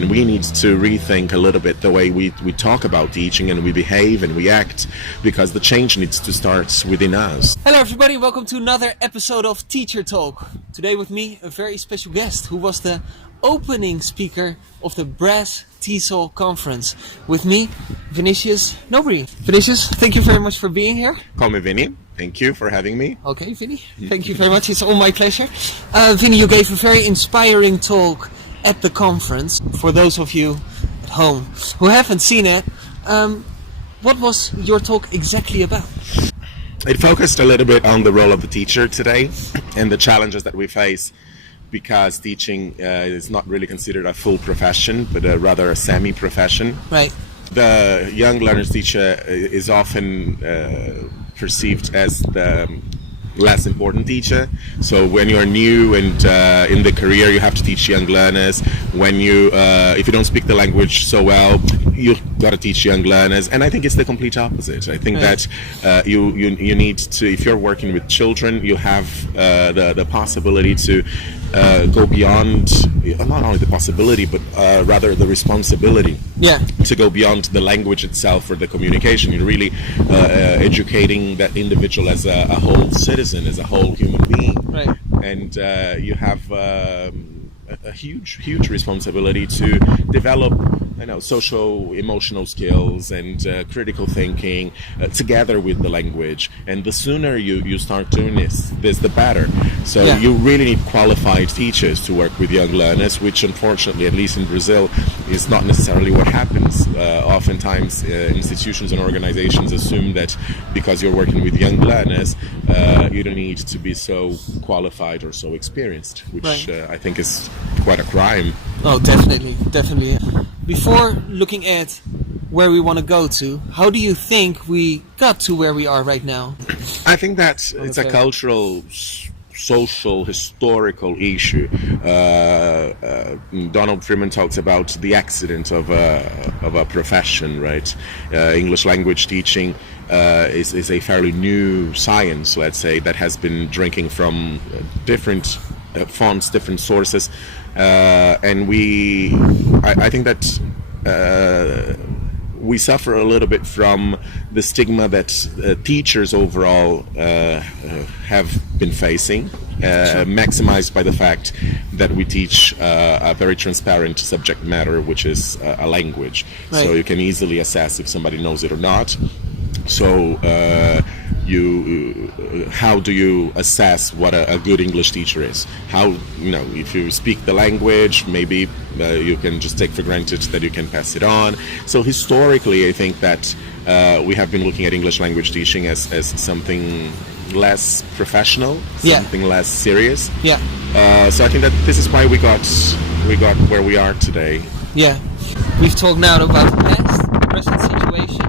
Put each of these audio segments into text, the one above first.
and we need to rethink a little bit the way we talk about teaching and we behave and we act, because the change needs to start within us. Hello everybody, welcome to another episode of Teacher Talk. Today with me a very special guest who was the opening speaker of the BRAZ-TESOL conference. With me, Vinícius Nobre. Vinícius, thank you very much for being here. Call me Vinny. Thank you for having me. Okay, Vinny. Thank you very much. It's all my pleasure. Vinny, you gave a very inspiring talk at the conference. For those of you at home who haven't seen it, what was your talk exactly about? It focused a little bit on the role of the teacher today and the challenges that we face, because teaching is not really considered a full profession, but rather a semi-profession. Right. The young learners teacher is often perceived as the less important teacher. So when you're new and in the career, you have to teach young learners. When you, if you don't speak the language so well, you've got to teach young learners. And I think it's the complete opposite. I think that you need to, if you're working with children, you have the possibility to go beyond, not only the possibility, but rather the responsibility to go beyond the language itself or the communication. You're really educating that individual as a whole citizen, as a whole human being. Right. And you have a huge responsibility to develop, social emotional skills and critical thinking together with the language. And the sooner you start doing this the better. So you really need qualified teachers to work with young learners, which unfortunately, at least in Brazil, is not necessarily what happens. Oftentimes institutions and organizations assume that because you're working with young learners, you don't need to be so qualified or so experienced, which I think is quite a crime. Oh, definitely. Before looking at where we want to go to, how do you think we got to where we are right now? I think that it's a cultural, social, historical issue. Donald Freeman talks about the accident of a profession, right? English language teaching is a fairly new science, let's say, that has been drinking from different fonts, different sources, and I think that we suffer a little bit from the stigma that teachers overall have been facing, maximized by the fact that we teach a very transparent subject matter, which is a language. Right. So you can easily assess if somebody knows it or not. So how do you assess what a good English teacher is? How, if you speak the language, maybe you can just take for granted that you can pass it on. So historically, I think that we have been looking at English language teaching as something less professional, something less serious. So I think that this is why we got where we are today. We've talked now about the past, the present situation.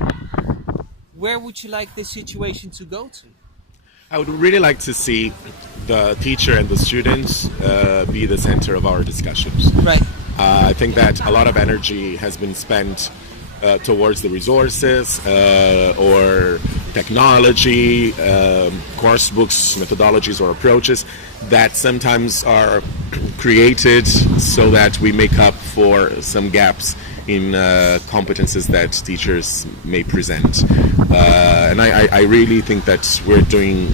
Where would you like this situation to go to? I would really like to see the teacher and the students be the center of our discussions. Right. I think that a lot of energy has been spent towards the resources or technology, course books, methodologies or approaches that sometimes are created so that we make up for some gaps in competences that teachers may present. And I really think that we're doing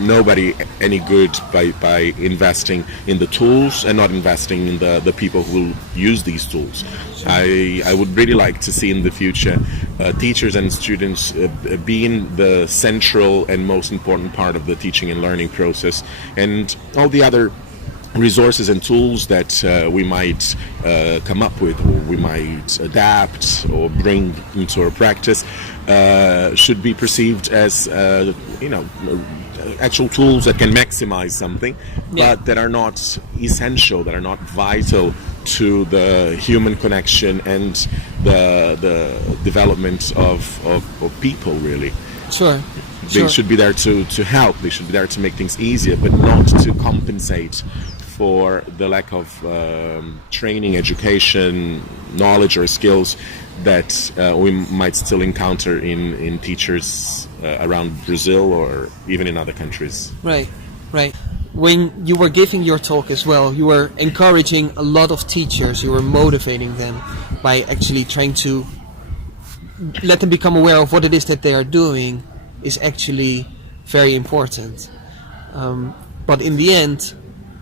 nobody any good by investing in the tools and not investing in the people who will use these tools. I would really like to see in the future teachers and students being the central and most important part of the teaching and learning process, and all the other resources and tools that we might come up with, or we might adapt or bring into our practice, should be perceived as actual tools that can maximize something, but that are not essential, that are not vital to the human connection and the development of people, really. Sure. They should be there to help, they should be there to make things easier, but not to compensate for the lack of training, education, knowledge or skills that we might still encounter in teachers around Brazil or even in other countries. Right. when you were giving your talk as well, you were encouraging a lot of teachers, you were motivating them by actually trying to let them become aware of what it is that they are doing is actually very important. But in the end,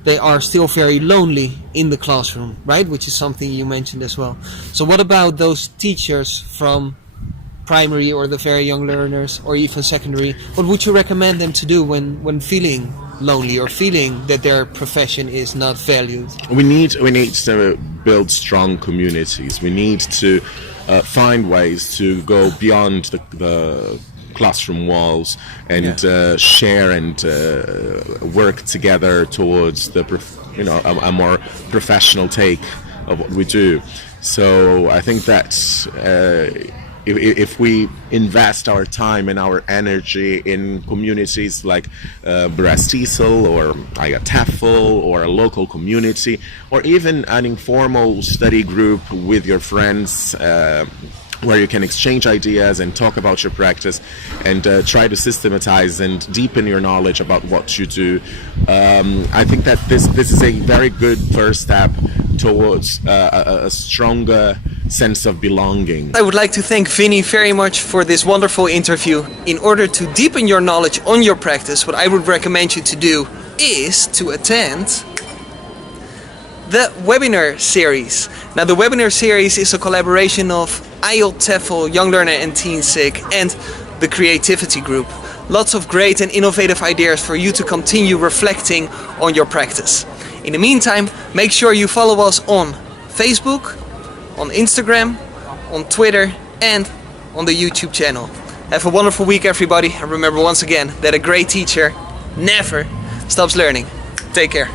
they are still very lonely in the classroom, right? Which is something you mentioned as well. So what about those teachers from primary or the very young learners or even secondary? What would you recommend them to do when feeling lonely or feeling that their profession is not valued? We need to build strong communities. We need to find ways to go beyond the classroom walls and share and work together towards a more professional take of what we do. So I think that if we invest our time and our energy in communities like BRAZ-TESOL or IATEFL or a local community or even an informal study group with your friends, where you can exchange ideas and talk about your practice and try to systematize and deepen your knowledge about what you do. I think that this is a very good first step towards a stronger sense of belonging. I would like to thank Vinny very much for this wonderful interview. In order to deepen your knowledge on your practice, what I would recommend you to do is to attend the webinar series. Now, the webinar series is a collaboration of YLTSIG, Young Learner and Teen SIG, and the Creativity Group. Lots of great and innovative ideas for you to continue reflecting on your practice. In the meantime, make sure you follow us on Facebook, on Instagram, on Twitter, and on the YouTube channel. Have a wonderful week, everybody, and remember once again that a great teacher never stops learning. Take care.